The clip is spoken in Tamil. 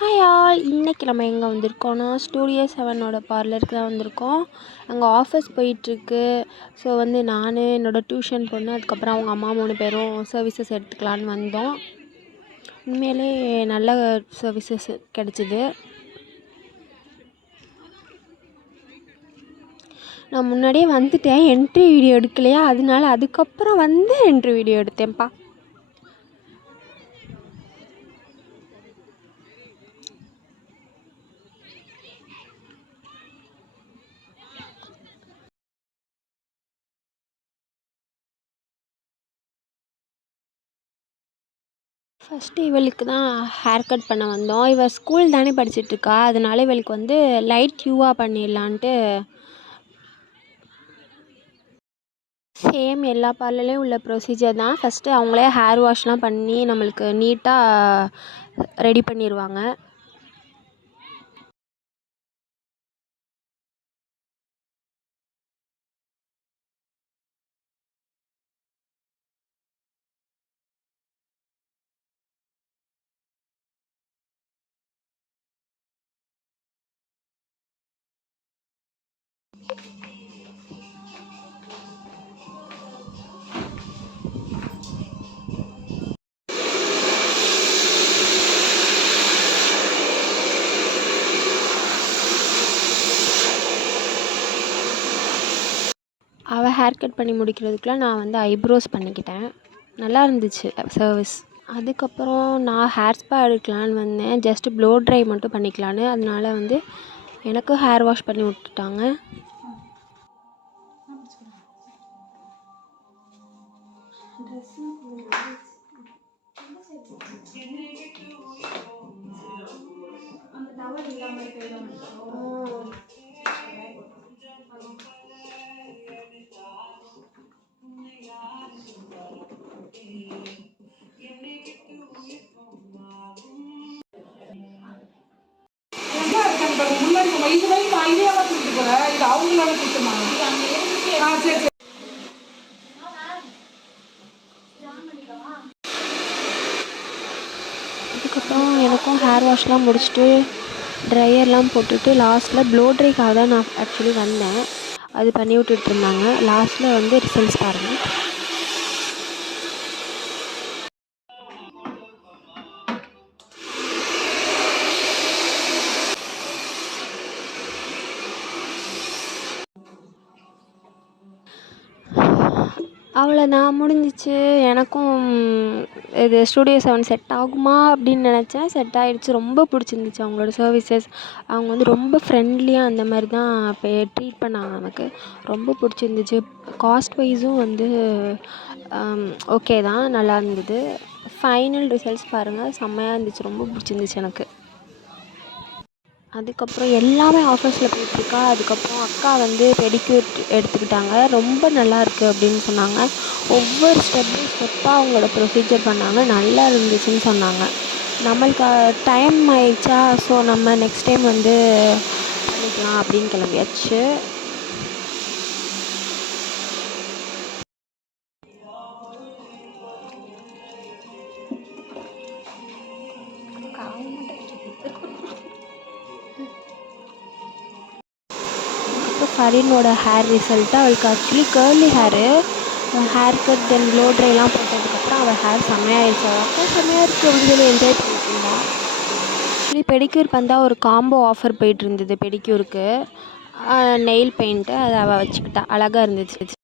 ஹாய் ஆல், இன்னைக்கு நம்ம எங்கே வந்திருக்கோன்னா ஸ்டூடியோ 7ஓட பார்லருக்கு தான் வந்திருக்கோம். அங்கே ஆஃபீஸ் போயிட்டுருக்கு. ஸோ நான் என்னோடய டியூஷன் பொண்ணு அதுக்கப்புறம் அவங்க அம்மா 3 பேரும் சர்வீசஸ் எடுத்துக்கலான்னு வந்தோம். உண்மையிலே நல்ல சர்வீசஸ் கிடச்சிது. நான் முன்னாடியே வந்துட்டேன், என்ட்ரி வீடியோ எடுக்கலையா, அதனால அதுக்கப்புறம் என்ட்ரி வீடியோ எடுத்தேன்ப்பா. ஃபஸ்ட்டு இவளுக்கு தான் ஹேர் கட் பண்ண வந்தோம். இவள் ஸ்கூல் தானே படிச்சிட்ருக்கா, அதனால இவளுக்கு லைட் யூவாக பண்ணிடலான்ட்டு சேம் எல்லா பார்லர்லேயும் உள்ள ப்ரொசீஜர் தான். ஃபஸ்ட்டு அவங்களே ஹேர் வாஷ்லாம் பண்ணி நம்மளுக்கு நீட்டாக ரெடி பண்ணிடுவாங்க. அவள் ஹேர் கட் பண்ணி முடிக்கிறதுக்குள்ள நான் ஐப்ரோஸ் பண்ணிக்கிட்டேன். நல்லா இருந்துச்சு சர்வீஸ். அதுக்கப்புறம் நான் ஹேர் ஸ்பா எடுக்கலான்னு வந்தேன், ஜஸ்ட்டு ப்ளோ ட்ரை மட்டும் பண்ணிக்கலான்னு. அதனால எனக்கும் ஹேர் வாஷ் பண்ணி விட்டுட்டாங்க. அதுக்கப்புறம் எனக்கும் ஹேர் வாஷ்லாம் முடிச்சுட்டு ட்ரையர்லாம் போட்டுட்டு லாஸ்ட்டில் ப்ளோ ட்ரைக்காக தான் நான் ஆக்சுவலி வந்தேன். அது பண்ணி விட்டுட்ருந்தாங்க. லாஸ்ட்டில் ரிசல்ட்ஸ் பாருங்கள். அவ்வளோதான், முடிஞ்சிச்சு. எனக்கும் இது ஸ்டூடியோ 7 செட் ஆகுமா அப்படின்னு நினச்சேன். செட் ஆகிடுச்சு. ரொம்ப பிடிச்சிருந்துச்சு அவங்களோட சர்வீசஸ். அவங்க ரொம்ப ஃப்ரெண்ட்லியாக அந்த மாதிரி தான் ட்ரீட் பண்ணாங்க. எனக்கு ரொம்ப பிடிச்சிருந்துச்சு. காஸ்ட் வைஸும் ஓகே தான், நல்லா இருந்தது. ஃபைனல் ரிசல்ட்ஸ் பாருங்கள், செம்மையாக இருந்துச்சு. ரொம்ப பிடிச்சிருந்துச்சு எனக்கு. அதுக்கப்புறம் எல்லாமே ஆஃபர்ஸில் போயிட்டுருக்கா. அதுக்கப்புறம் அக்கா பெடிக்யூர் எடுத்துக்கிட்டாங்க. ரொம்ப நல்லாயிருக்கு அப்படின்னு சொன்னாங்க. ஒவ்வொரு ஸ்டெப் பை ஸ்டெப்பாக அவங்களோட ப்ரொசீஜர் பண்ணாங்க. நல்லா இருந்துச்சுன்னு சொன்னாங்க. நம்மளுக்கு டைம் ஆயிடுச்சா, ஸோ நம்ம நெக்ஸ்ட் டைம் பண்ணிக்கலாம் அப்படின்னு கிளம்பியாச்சு. ஃபரினோட ஹேர் ரிசல்ட்டு. அவளுக்கு ஆக்சுவலி கேர்லி ஹேர் கட் தென் ப்ளோ ட்ரைலாம் போட்டதுக்கப்புறம் அவள் ஹேர் செம்மையாகிடுச்சு. அவள் அப்போ செம்மையாக இருக்குது அப்படின்னு சொல்லி என்ஜாய் பண்ணிட்டு இருந்தா. ஆக்சுவலி பெடிக்யூர் வந்தால் ஒரு காம்போ ஆஃபர் போயிட்டு இருந்தது பெடிக்யூருக்கு. நெயில் பெயிண்ட்டு அதை அவள் வச்சுக்கிட்டா, அழகாக இருந்துச்சு.